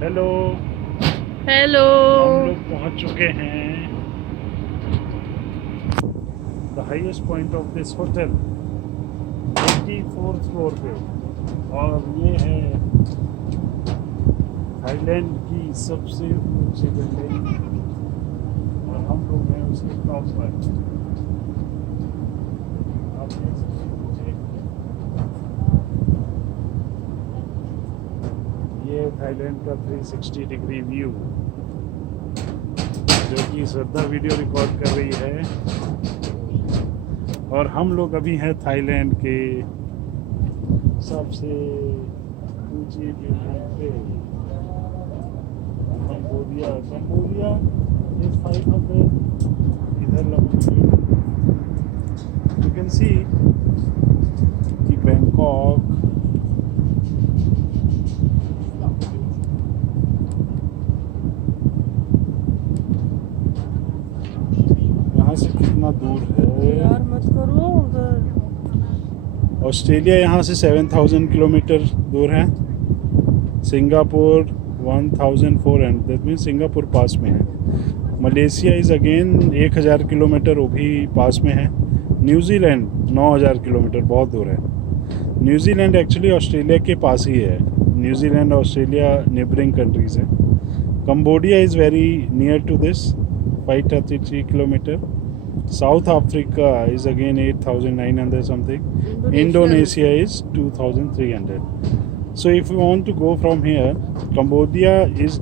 Hello. Hello. हम लोग पहुंच चुके हैं the highest point of this hotel, 84th floor पे। और ये है थाईलैंड की सबसे ऊंची बिल्डिंग और हम लोग हैं उसके टॉप पर। आप देख सकते हैं नीचे, ये थाईलैंड का 360 डिग्री व्यू जो कि श्रद्धा वीडियो रिकॉर्ड कर रही है। और हम लोग अभी हैं थाईलैंड के सबसे ऊंची बिल्डिंग पे, कंबोडिया। कंबोडिया इज 500 इधर लॉन्गिट्यूड। यू कैन सी कि बैंकॉक यहाँ से कितना दूर है। यार मत करो उधर। ऑस्ट्रेलिया यहाँ से 7000 किलोमीटर दूर है। सिंगापुर 1400, दैट मीन्स सिंगापुर पास में है। मलेशिया इज़ अगेन 1000 किलोमीटर, वो भी पास में है। न्यूजीलैंड 9000 किलोमीटर, बहुत दूर है। न्यूजीलैंड एक्चुअली ऑस्ट्रेलिया के पास ही है। न्यूजीलैंड ऑस्ट्रेलिया नेबरिंग कंट्रीज़ हैं। Cambodia is very near to this, 533 kilometre. South Africa is again 8900 something. Indonesia is 2300. So if you want to go from here, Cambodia is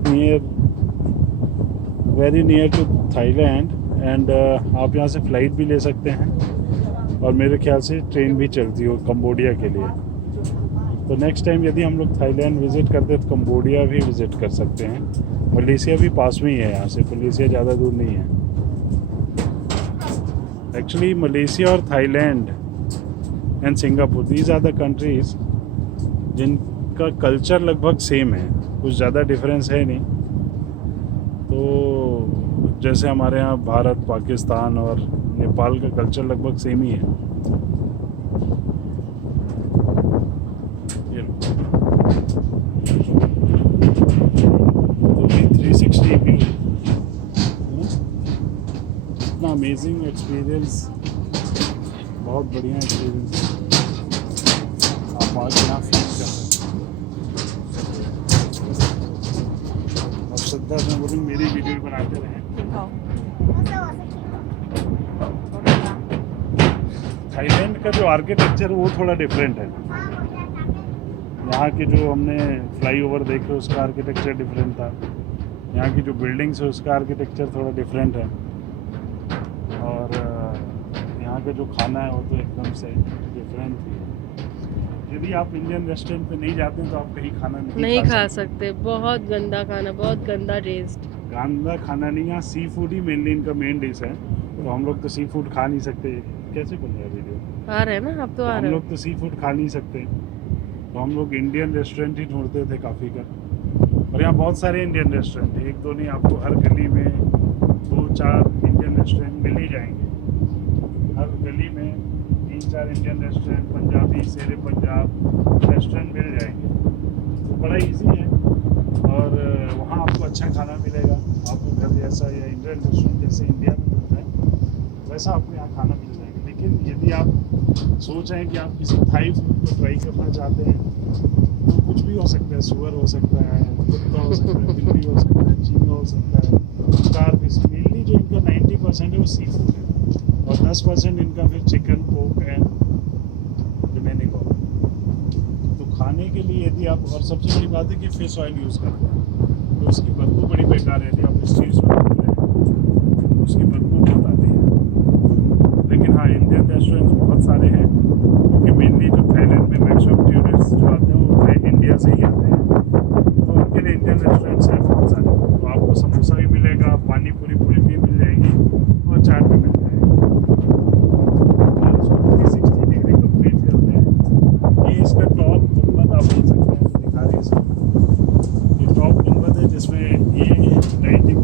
very near to Thailand, and आप यहाँ से flight भी ले सकते हैं और मेरे ख्याल से ट्रेन भी चलती हो कंबोडिया के लिए। तो नेक्स्ट टाइम यदि हम लोग थाईलैंड विज़िट करते हैं तो कंबोडिया भी विज़िट कर सकते हैं। मलेशिया भी पास में ही है यहाँ से, मलेशिया ज़्यादा दूर नहीं है। एक्चुअली मलेशिया और Thailand and Singapore, these are the countries जिनका कल्चर लगभग सेम है, कुछ ज़्यादा डिफरेंस है नहीं। तो जैसे हमारे यहाँ भारत, पाकिस्तान और नेपाल का कल्चर लगभग सेम ही है। ये तो भी 360 व्यू, इतना अमेजिंग एक्सपीरियंस, बहुत बढ़िया एक्सपीरियंस आप आज यहाँ फील कर सकते हैं। अब श्रद्धा से बोलूँ मेरी वीडियो बनाते रहें। थाईलैंड का जो आर्किटेक्चर है वो थोड़ा डिफरेंट है। यहाँ के जो हमने फ्लाईओवर देखे उसका आर्किटेक्चर डिफरेंट था। यहाँ की जो बिल्डिंग्स है उसका आर्किटेक्चर थोड़ा डिफरेंट है। और यहाँ का जो खाना है वो तो एकदम से डिफरेंट ही है। यदि आप इंडियन रेस्टोरेंट पे नहीं जाते हैं तो आप कहीं खाना नहीं खा सकते। बहुत गंदा खाना, बहुत गंदा टेस्ट। गंदा खाना नहीं, यहाँ सी फूड ही मेनली इनका मेन डिश है। तो हम लोग तो सी फूड खा नहीं सकते। कैसे बन रहा है वीडियो? आ रहे हैं ना, अब तो आ हम रहे लोग तो सी फूड खा नहीं सकते, तो हम लोग इंडियन रेस्टोरेंट ही ढूंढते थे काफ़ी का। और यहाँ बहुत सारे इंडियन रेस्टोरेंट हैं, एक दो नहीं, आपको हर गली में 2-4 इंडियन रेस्टोरेंट मिल ही जाएंगे। हर गली में 3-4 इंडियन रेस्टोरेंट, पंजाबी, शेरे पंजाब रेस्टोरेंट मिल जाएंगे। तो बड़ा इजी है और वहाँ आपको अच्छा खाना मिलेगा। आपको घर जैसा या इंडियन रेस्टोरेंट जैसे इंडिया में मिलता है वैसा आपको यहाँ खाना मिल जाएगा। लेकिन यदि आप सोच रहे हैं कि आप किसी थाई फूड को ट्राई करना चाहते हैं तो कुछ भी हो सकता है। सुअर हो सकता है, कुत्ता हो सकता है, बिल्ली हो सकता है, चींगा हो सकता है, स्टारफिश। मेनली जो इनका 90% है वो सी फूड है और 10% इनका फिर chicken, pork and remaining oil. तो खाने के लिए यदि आप, और सबसे बड़ी बात है कि फिश ऑयल यूज़ करते हैं तो उसकी बदबू बड़ी बेकार है। यदि आप इस चीज़ में करते हैं तो उसकी बदबू बहुत आती है। लेकिन हाँ, इंडियन रेस्टोरेंट्स बहुत सारे हैं क्योंकि मेनली जो थाईलैंड में मैक्सिमम टूरिस्ट जो आते हैं वो इंडिया से ही आते हैं, तो उनके लिए इंडियन रेस्टोरेंट्स हैं बहुत सारे। तो आपको समोसा भी मिलेगा, पानी पूरी भी मिल जाएगी और चाट भी मिल जाएगी। और इसको 360 डिग्री कंप्लीट करते हैं। ये इसका टॉप गुंबद आप बोल सकते हैं, दिखा रही है। ये टॉप गुंबद है जिसमें ये लाइटिंग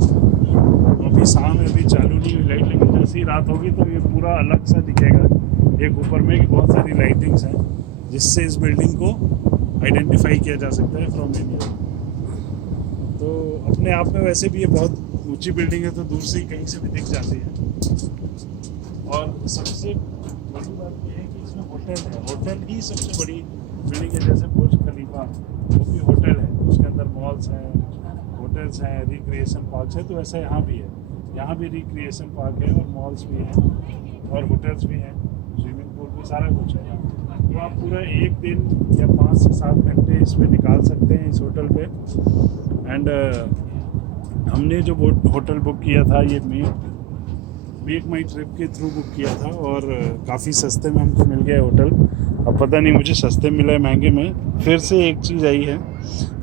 अभी शाम में अभी चालू नहीं हुई लाइट, लेकिन जैसे ही रात होगी तो ये पूरा अलग सा दिखेगा। एक ऊपर में कि बहुत सारी लाइटिंग्स हैं जिससे इस बिल्डिंग को आइडेंटिफाई किया जा सकता है फ्रॉम एनी। तो अपने आप में वैसे भी ये बहुत ऊंची बिल्डिंग है, तो दूर से ही कहीं से भी दिख जाती है। और सबसे बड़ी बात ये है कि इसमें होटल है। होटल ही सबसे बड़ी बिल्डिंग है, जैसे बुर्ज खलीफा वो भी होटल है, उसके अंदर मॉल्स हैं, होटल्स हैं, रिक्रिएशन पार्क है। तो ऐसा यहाँ भी है, यहाँ भी रिक्रिएशन पार्क है और मॉल्स भी हैं और होटल्स भी हैं, स्विमिंग पूल भी, सारा कुछ है। तो आप पूरा एक दिन या 5 से 7 घंटे इसमें निकाल सकते हैं इस होटल पे। एंड हमने जो होटल बुक किया था ये मेक माई ट्रिप के थ्रू बुक किया था, और काफ़ी सस्ते में हमको मिल गया है होटल। अब पता नहीं मुझे सस्ते मिला है महंगे में। फिर से एक चीज़ आई है,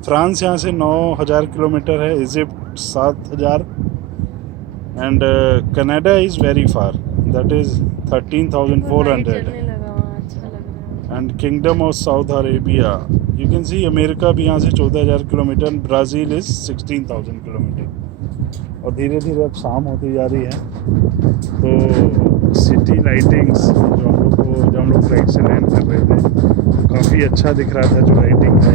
फ्रांस यहाँ से 9000 किलोमीटर है, Egypt 7000, and Canada is very far, that is 13,400, चलने लगा वहाँ, अच्छा लग रहा है। And kingdom of south Arabia you can see, America भी यहाँ से 14,000 किलोमीटर, ब्राज़ील इज़ 16,000 किलोमीटर। और धीरे धीरे अब शाम होती जा रही है, तो सिटी लाइटिंग्स जब हम लोग फ्लाइट से लैंड कर रहे थे तो काफ़ी अच्छा दिख रहा था। जो लाइटिंग है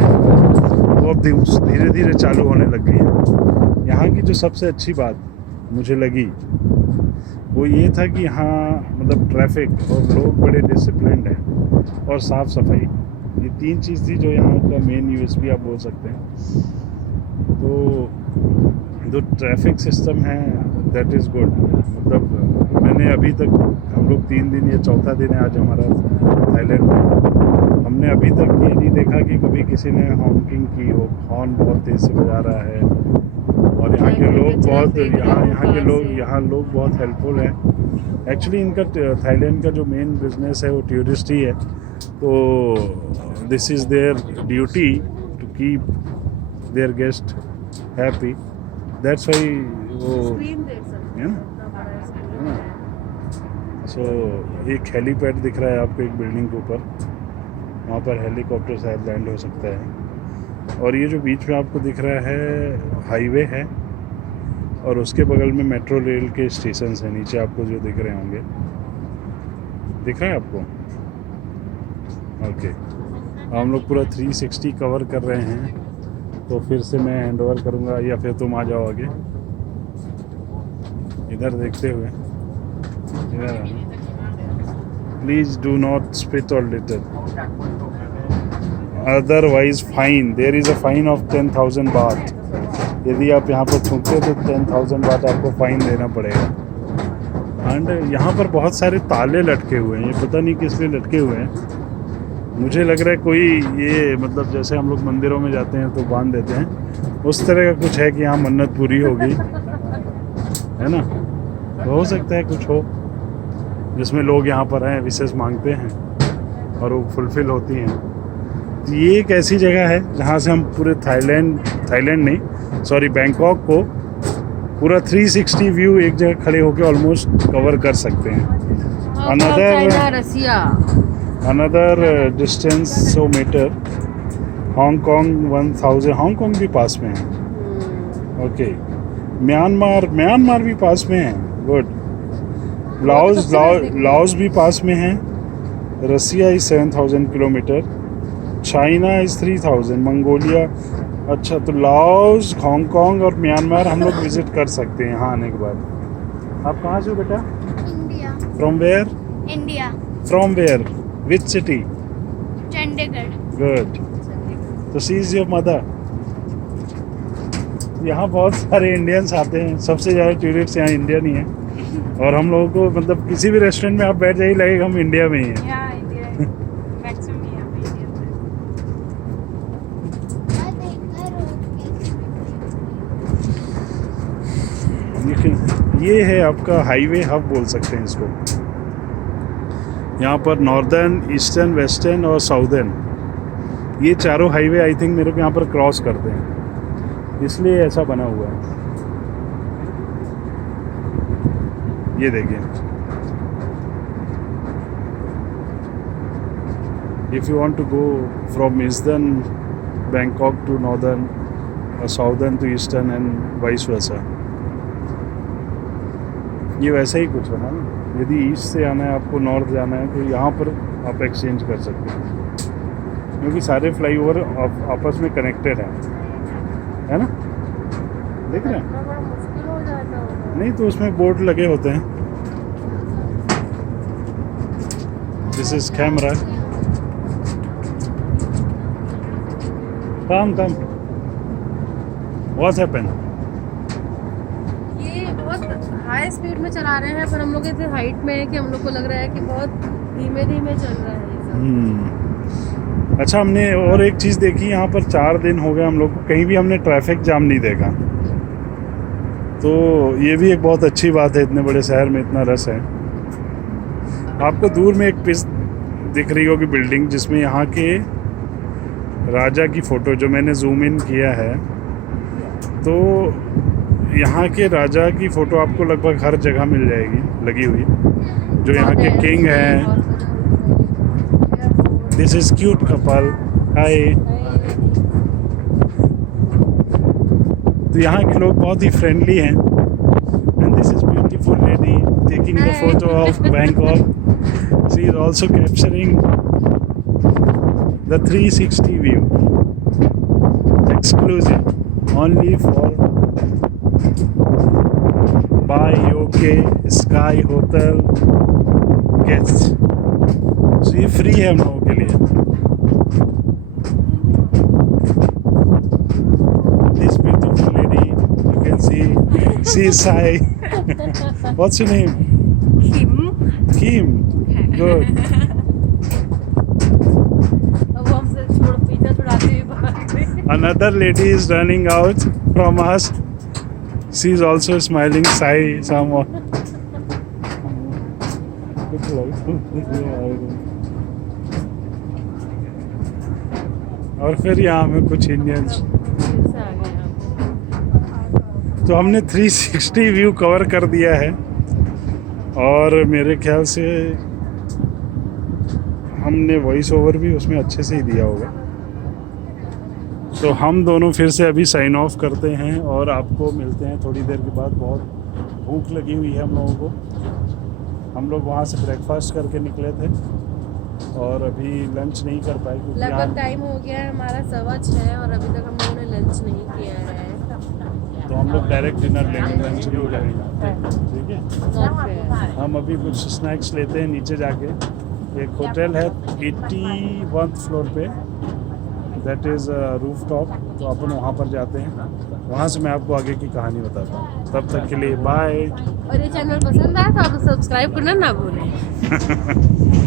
वो अब धीरे धीरे चालू होने लग गई है। यहाँ की जो सबसे अच्छी बात मुझे लगी वो ये था कि यहाँ मतलब ट्रैफिक और लोग बड़े डिसिप्लिन्ड हैं और साफ़ सफाई, ये 3 चीज़ थी जो यहाँ का मेन यूएसपी आप बोल सकते हैं। तो जो ट्रैफिक सिस्टम है दैट इज़ गुड। मतलब मैंने अभी तक, हम लोग 3 दिन, ये चौथा दिन है आज हमारा थाईलैंड में, हमने अभी तक ये नहीं देखा कि कभी किसी ने हॉन्किंग की हो। हॉर्न बहुत तेज़ से बजा रहा है, और यहाँ के लोग बहुत, यहाँ लोग बहुत हेल्पफुल हैं। एक्चुअली इनका थाईलैंड का जो मेन बिजनेस है वो टूरिस्ट ही है, तो this is their duty to keep their guest happy, that's why वो है ना। सो एक हेलीपैड दिख रहा है आपको एक बिल्डिंग के ऊपर, वहाँ पर हेलीकॉप्टर शायद लैंड हो सकता है। और ये जो बीच में आपको दिख रहा है हाईवे है, और उसके बगल में मेट्रो रेल के स्टेशंस हैं नीचे आपको जो दिख रहे होंगे। दिख रहा है आपको? ओके, हम लोग पूरा 360 कवर कर रहे हैं, तो फिर से मैं हैंड ओवर करूँगा या फिर तुम आ जाओ आगे। इधर देखते हुए, इधर प्लीज़ डू नॉट स्पिट और litter, otherwise fine, there is a fine of 10,000 बात। यदि आप यहाँ पर थूकते तो 10,000 बात आपको फ़ाइन देना पड़ेगा। एंड यहाँ पर बहुत सारे ताले लटके हुए हैं, ये पता नहीं किस लिए लटके हुए हैं। मुझे लग रहा है कोई ये मतलब जैसे हम लोग मंदिरों में जाते हैं तो बांध देते हैं, उस तरह का कुछ है कि यहाँ मन्नत पूरी होगी, है ना। तो हो सकता है कुछ हो जिसमें लोग यहाँ पर आए, विशेष मांगते हैं और वो फुलफ़िल होती हैं। तो ये एक ऐसी जगह है जहाँ से हम पूरे थाईलैंड नहीं, सॉरी, बैंकॉक को पूरा 360 व्यू एक जगह खड़े होकर ऑलमोस्ट कवर कर सकते हैं। Another distance 100 metre, Hong Kong 1000, Hong Kong भी पास में है। ओके, म्यांमार भी पास में है, गुड। लाओस भी पास में है। Russia is 7000 kilometre, China is 3000, Mongolia. अच्छा, तो लाओस, हांगकांग और म्यांमार हम लोग विजिट कर सकते हैं यहाँ आने के बाद। आप कहाँ से हो बेटा? India. From where? India. From where? Which city? Chandigarh. Good. तो शी इज योर मदर। यहाँ बहुत सारे इंडियंस आते हैं, सबसे ज़्यादा टूरिस्ट यहाँ इंडियन ही हैं। और हम लोगों को मतलब किसी भी रेस्टोरेंट में आप बैठ जाइए, लगेगा हम इंडिया में ही हैं। ये है आपका हाईवे हब बोल सकते हैं इसको। यहाँ पर नॉर्दर्न, ईस्टर्न, वेस्टर्न और साउदर्न, ये चारों हाईवे आई थिंक मेरे को यहाँ पर क्रॉस करते हैं, इसलिए ऐसा बना हुआ है। ये देखिए, if you want to go from eastern Bangkok to northern और southern to eastern and vice versa, ये वैसा ही कुछ है ना। यदि ईस्ट से आना है आपको, नॉर्थ जाना है, तो यहाँ पर आप एक्सचेंज कर सकते हैं, क्योंकि सारे फ्लाईओवर आपस में कनेक्टेड हैं, है ना। देख रहे हैं? इतना बड़ा मुश्किल हो जाता होगा। नहीं तो उसमें बोर्ड लगे होते हैं. This is camera. Come what happened? ये बहुत हाई स्पीड में चला रहे हैं, पर हम लोग इतने हाइट में है कि हम लोग को लग रहा है कि बहुत धीमे धीमे चल रहा है ये सब। अच्छा, हमने और एक चीज़ देखी यहाँ पर. 4 दिन हो गए हम लोग को, कहीं भी हमने ट्रैफिक जाम नहीं देखा. तो ये भी एक बहुत अच्छी बात है, इतने बड़े शहर में इतना रश है. आपको दूर में एक पिस दिख रही होगी बिल्डिंग, जिसमें यहाँ के राजा की फ़ोटो, जो मैंने जूम इन किया है, तो यहाँ के राजा की फ़ोटो आपको लगभग हर जगह मिल जाएगी लगी हुई, जो यहाँ के किंग हैं. This is cute couple. Hi. तो यहाँ के लोग बहुत ही फ्रेंडली हैं. And this is beautiful lady taking the photo of Bangkok. She is also capturing the 360 view, exclusive only for Baiyoke sky hotel guest. तो ये फ्री है हम लोगों के लिए. This beautiful lady, you can see, she is Sai. What's your name? Kim. Good. अब वो हमसे पीछा छुड़ाते हुए भागते हैं। Another lady is running out from us. She is also smiling. Sai, someone. और फिर यहाँ में कुछ इंडियंस. फिर से आ गए आप। तो हमने 360 व्यू कवर कर दिया है, और मेरे ख्याल से हमने वॉइस ओवर भी उसमें अच्छे से ही दिया होगा. तो हम दोनों फिर से अभी साइन ऑफ करते हैं, और आपको मिलते हैं थोड़ी देर के बाद. बहुत भूख लगी हुई है हम लोगों को. हम लोग वहाँ से ब्रेकफास्ट करके निकले थे, और अभी लंच नहीं कर पाए क्योंकि लगभग यहाँ टाइम हो गया है हमारा 6:15 और अभी तक हम लोगों ने लंच नहीं किया है। तो हम लोग डायरेक्ट डिनर लेंगे, लंच नहीं करेंगे. ठीक है, Not fair. हम अभी कुछ स्नैक्स लेते हैं नीचे जाके. एक होटल है 81th फ्लोर पे, दैट इज़ रूफ टॉप. तो अपन वहाँ पर जाते हैं, वहाँ से मैं आपको आगे की कहानी बताता हूँ. तब तक के लिए बाय. और ये चैनल पसंद आया तो आप सब्सक्राइब करना ना भूलें।